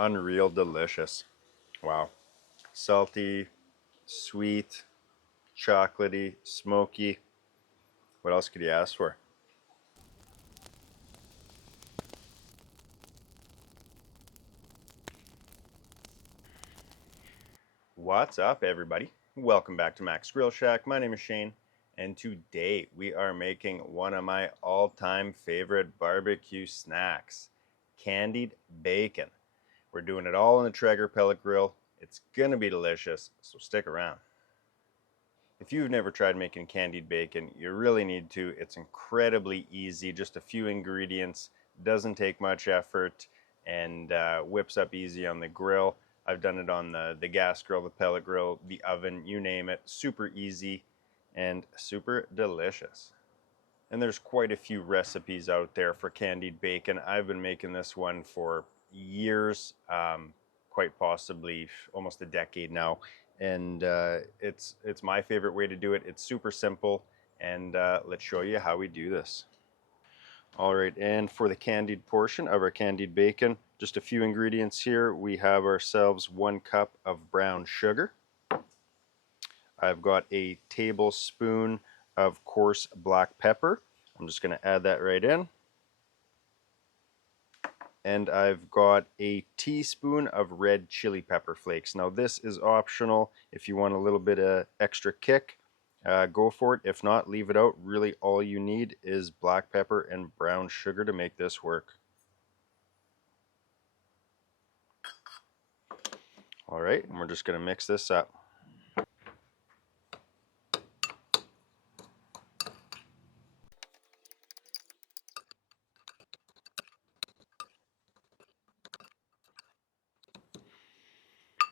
Unreal delicious. Wow. Salty, sweet, chocolatey, smoky. What else could you ask for? What's up, everybody? Welcome back to Mac's Grill Shack. My name is Shane, and today we are making one of my all-time favorite barbecue snacks, candied bacon. We're doing it all on the Traeger Pellet grill. It's gonna be delicious, so stick around. If you've never tried making candied bacon, you really need to. It's incredibly easy, just a few ingredients, doesn't take much effort, and whips up easy on the grill. I've done it on the gas grill, the pellet grill, the oven, you name it. Super easy and super delicious. And there's quite a few recipes out there for candied bacon. I've been making this one for years, quite possibly almost a decade now. And it's my favorite way to do it. It's super simple, and let's show you how we do this. All right, and for the candied portion of our candied bacon, just a few ingredients here. We have ourselves 1 cup of brown sugar. I've got a tablespoon of coarse black pepper. I'm just going to add that right in. And I've got a teaspoon of red chili pepper flakes. Now this is optional. If you want a little bit of extra kick, go for it. If not, leave it out. Really all you need is black pepper and brown sugar to make this work. All right, and we're just going to mix this up.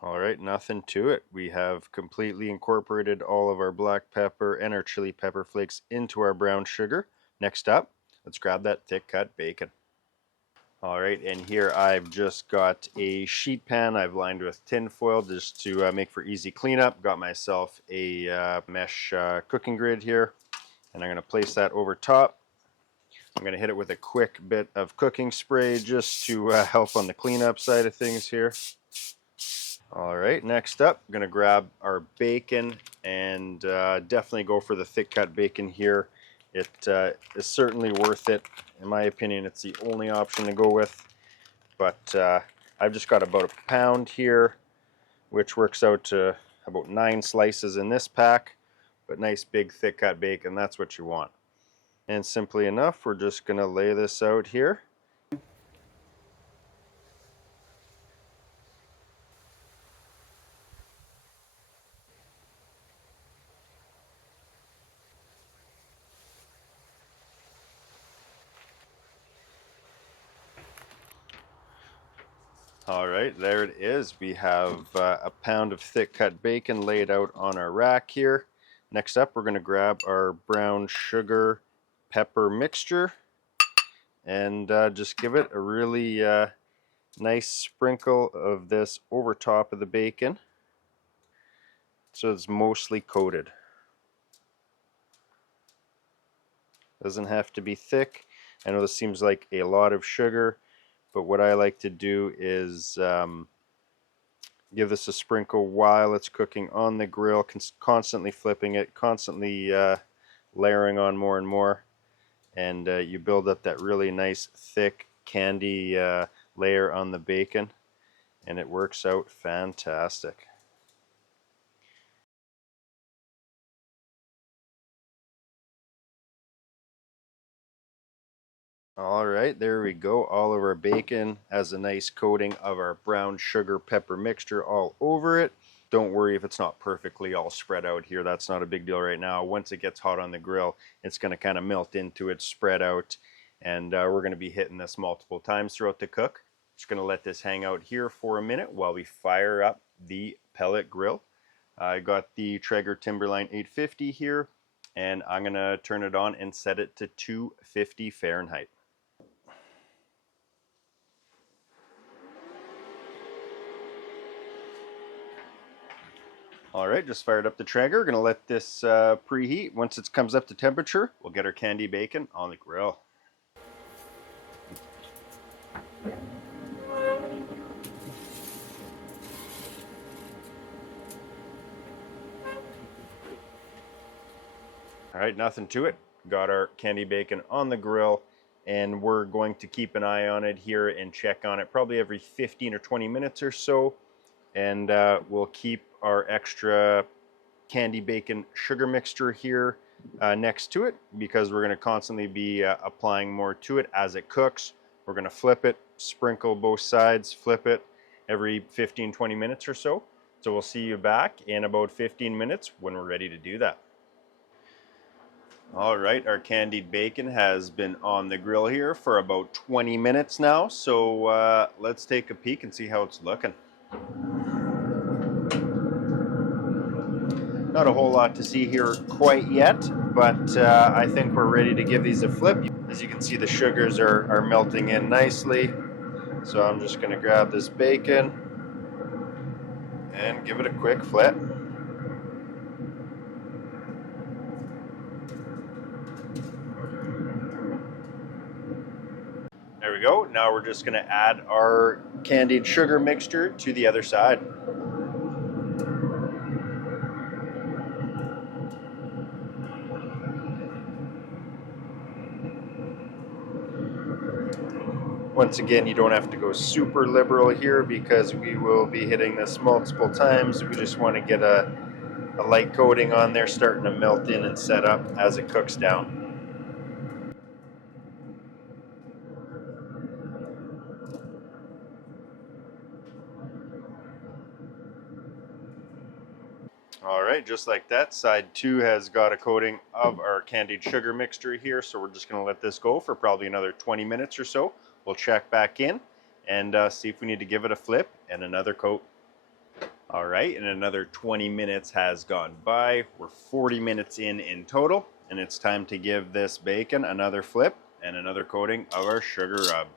All right, nothing to it. We have completely incorporated all of our black pepper and our chili pepper flakes into our brown sugar. Next up, let's grab that thick cut bacon. All right, and here I've just got a sheet pan I've lined with tin foil just to make for easy cleanup. Got myself a mesh cooking grid here, and I'm going to place that over top. I'm going to hit it with a quick bit of cooking spray just to help on the cleanup side of things here. All right, next up, I'm going to grab our bacon and definitely go for the thick cut bacon here. It is certainly worth it. In my opinion, it's the only option to go with. But I've just got about a pound here, which works out to about 9 slices in this pack. But nice big thick cut bacon, that's what you want. And simply enough, we're just going to lay this out here. All right, there it is. We have a pound of thick cut bacon laid out on our rack here. Next up, we're going to grab our brown sugar pepper mixture and just give it a really nice sprinkle of this over top of the bacon so it's mostly coated. Doesn't have to be thick. I know this seems like a lot of sugar, but what I like to do is give this a sprinkle while it's cooking on the grill, constantly flipping it, constantly layering on more and more, and you build up that really nice thick candy layer on the bacon, and it works out fantastic. All right, there we go. All of our bacon has a nice coating of our brown sugar pepper mixture all over it. Don't worry if it's not perfectly all spread out here. That's not a big deal right now. Once it gets hot on the grill, it's going to kind of melt into it, spread out, and we're going to be hitting this multiple times throughout the cook. Just going to let this hang out here for a minute while we fire up the pellet grill. I got the Traeger Timberline 850 here, and I'm going to turn it on and set it to 250 Fahrenheit. All right, just fired up the Traeger. Gonna let this preheat. Once it comes up to temperature, we'll get our candy bacon on the grill. All right, nothing to it. Got our candy bacon on the grill, and we're going to keep an eye on it here and check on it probably every 15 or 20 minutes or so. And we'll keep our extra candy bacon sugar mixture here next to it, because we're going to constantly be applying more to it as it cooks. We're going to flip it, sprinkle both sides, flip it every 15-20 minutes or so. So we'll see you back in about 15 minutes when we're ready to do that. All right, our candied bacon has been on the grill here for about 20 minutes now. So let's take a peek and see how it's looking. Not a whole lot to see here quite yet, but I think we're ready to give these a flip. As you can see, the sugars are melting in nicely. So I'm just going to grab this bacon and give it a quick flip. There we go. Now we're just going to add our candied sugar mixture to the other side. Once again, you don't have to go super liberal here because we will be hitting this multiple times. We just want to get a light coating on there, starting to melt in and set up as it cooks down. All right, just like that, side 2 has got a coating of our candied sugar mixture here, so we're just going to let this go for probably another 20 minutes or so. We'll check back in and see if we need to give it a flip and another coat. All right, and another 20 minutes has gone by. We're 40 minutes in total, and it's time to give this bacon another flip and another coating of our sugar rub.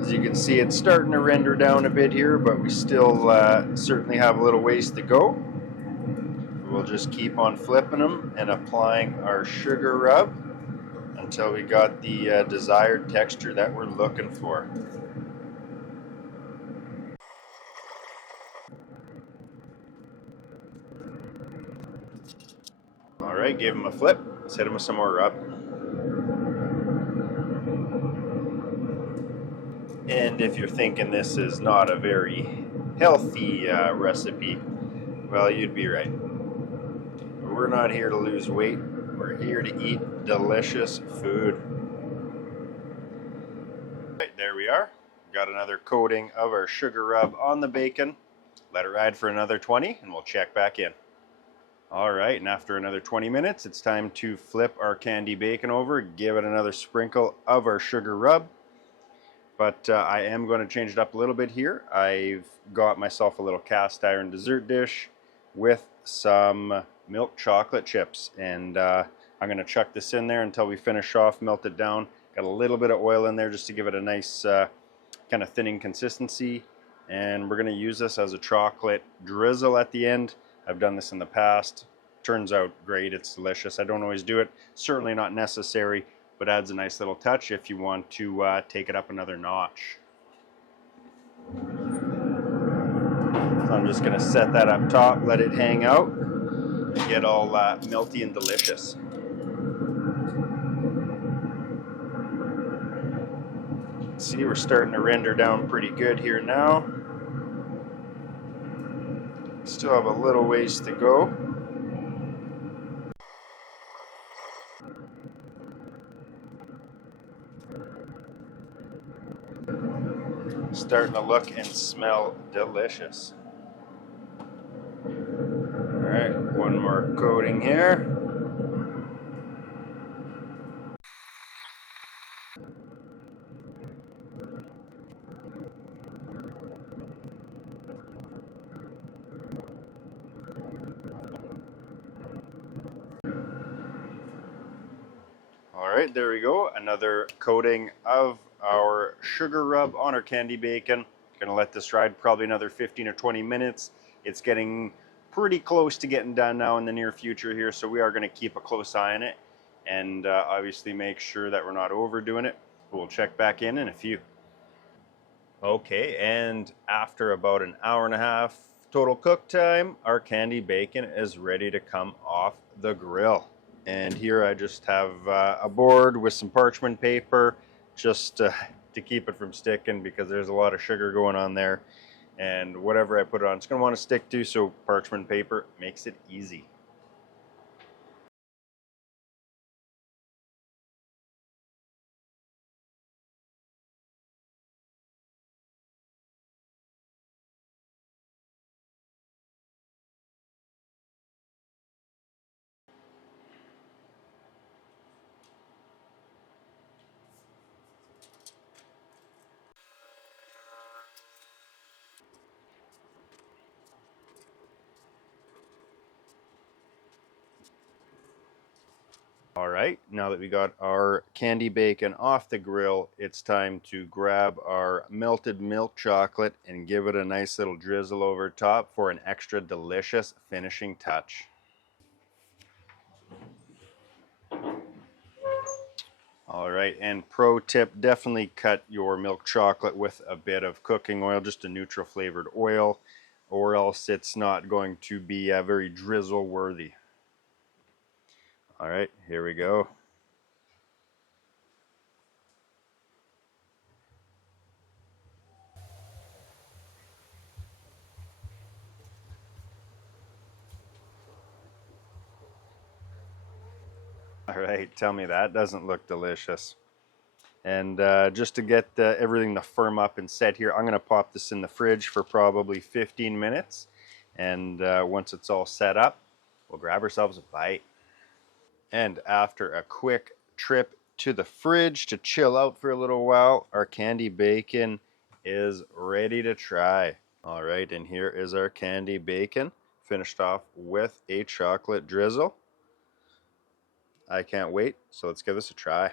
As you can see, it's starting to render down a bit here, but we still certainly have a little ways to go. We'll just keep on flipping them and applying our sugar rub until we got the desired texture that we're looking for. All right, give them a flip. Let's hit them with some more rub. And if you're thinking this is not a very healthy recipe, well, you'd be right. We're not here to lose weight. We're here to eat delicious food. Right, there we are. Got another coating of our sugar rub on the bacon. Let it ride for another 20 and we'll check back in. All right, and after another 20 minutes, it's time to flip our candy bacon over, give it another sprinkle of our sugar rub. But I am going to change it up a little bit here. I've got myself a little cast iron dessert dish with some milk chocolate chips, and I'm going to chuck this in there until we finish off, melt it down. Got a little bit of oil in there just to give it a nice kind of thinning consistency, and we're going to use this as a chocolate drizzle at the end. I've done this in the past. Turns out great. It's delicious. I don't always do it. Certainly not necessary, but adds a nice little touch if you want to take it up another notch. So I'm just going to set that up top, let it hang out, and get all melty and delicious. See, we're starting to render down pretty good here now. Still have a little ways to go. Starting to look and smell delicious. All right, one more coating here. All right, there we go. Another coating of our sugar rub on our candy bacon. Gonna let this ride probably another 15 or 20 minutes. It's getting pretty close to getting done now in the near future here, so we are gonna keep a close eye on it and obviously make sure that we're not overdoing it. We'll check back in a few. Okay, and after about an hour and a half total cook time, our candied bacon is ready to come off the grill. And here I just have a board with some parchment paper just to keep it from sticking, because there's a lot of sugar going on there. And whatever I put it on, it's going to want to stick to, so parchment paper makes it easy. All right, now that we got our candy bacon off the grill, it's time to grab our melted milk chocolate and give it a nice little drizzle over top for an extra delicious finishing touch. All right, and pro tip, definitely cut your milk chocolate with a bit of cooking oil, just a neutral flavored oil, or else it's not going to be very drizzle worthy. All right, here we go. All right, tell me that doesn't look delicious. And just to get everything to firm up and set here, I'm going to pop this in the fridge for probably 15 minutes. And once it's all set up, we'll grab ourselves a bite. And after a quick trip to the fridge to chill out for a little while, our candy bacon is ready to try. All right, and here is our candy bacon, finished off with a chocolate drizzle. I can't wait, so let's give this a try.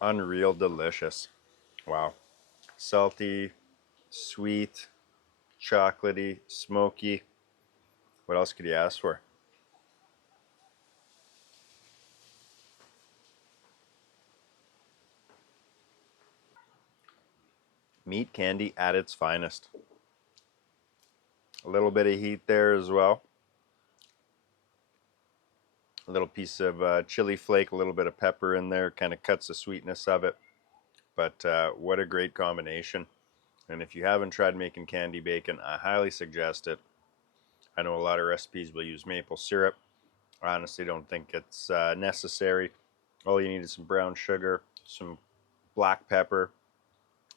Unreal delicious. Wow. Salty, sweet, chocolatey, smoky. What else could you ask for? Meat candy at its finest. A little bit of heat there as well. A little piece of chili flake, a little bit of pepper in there, kind of cuts the sweetness of it. But what a great combination. And if you haven't tried making candy bacon, I highly suggest it. I know a lot of recipes will use maple syrup. I honestly don't think it's necessary. All you need is some brown sugar, some black pepper,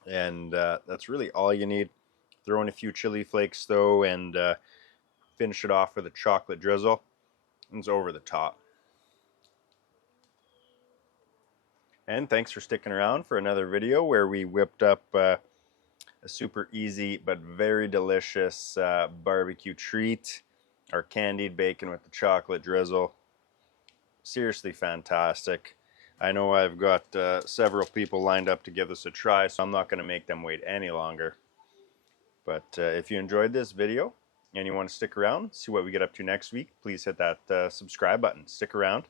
and that's really all you need. Throw in a few chili flakes though, and finish it off with a chocolate drizzle. It's over the top. And thanks for sticking around for another video where we whipped up a super easy but very delicious barbecue treat. Our candied bacon with the chocolate drizzle. Seriously fantastic. I know I've got several people lined up to give this a try, so I'm not going to make them wait any longer. But if you enjoyed this video and you want to stick around, see what we get up to next week, please hit that subscribe button. Stick around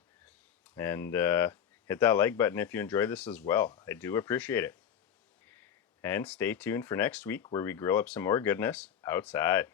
and hit that like button if you enjoy this as well. I do appreciate it. And stay tuned for next week where we grill up some more goodness outside.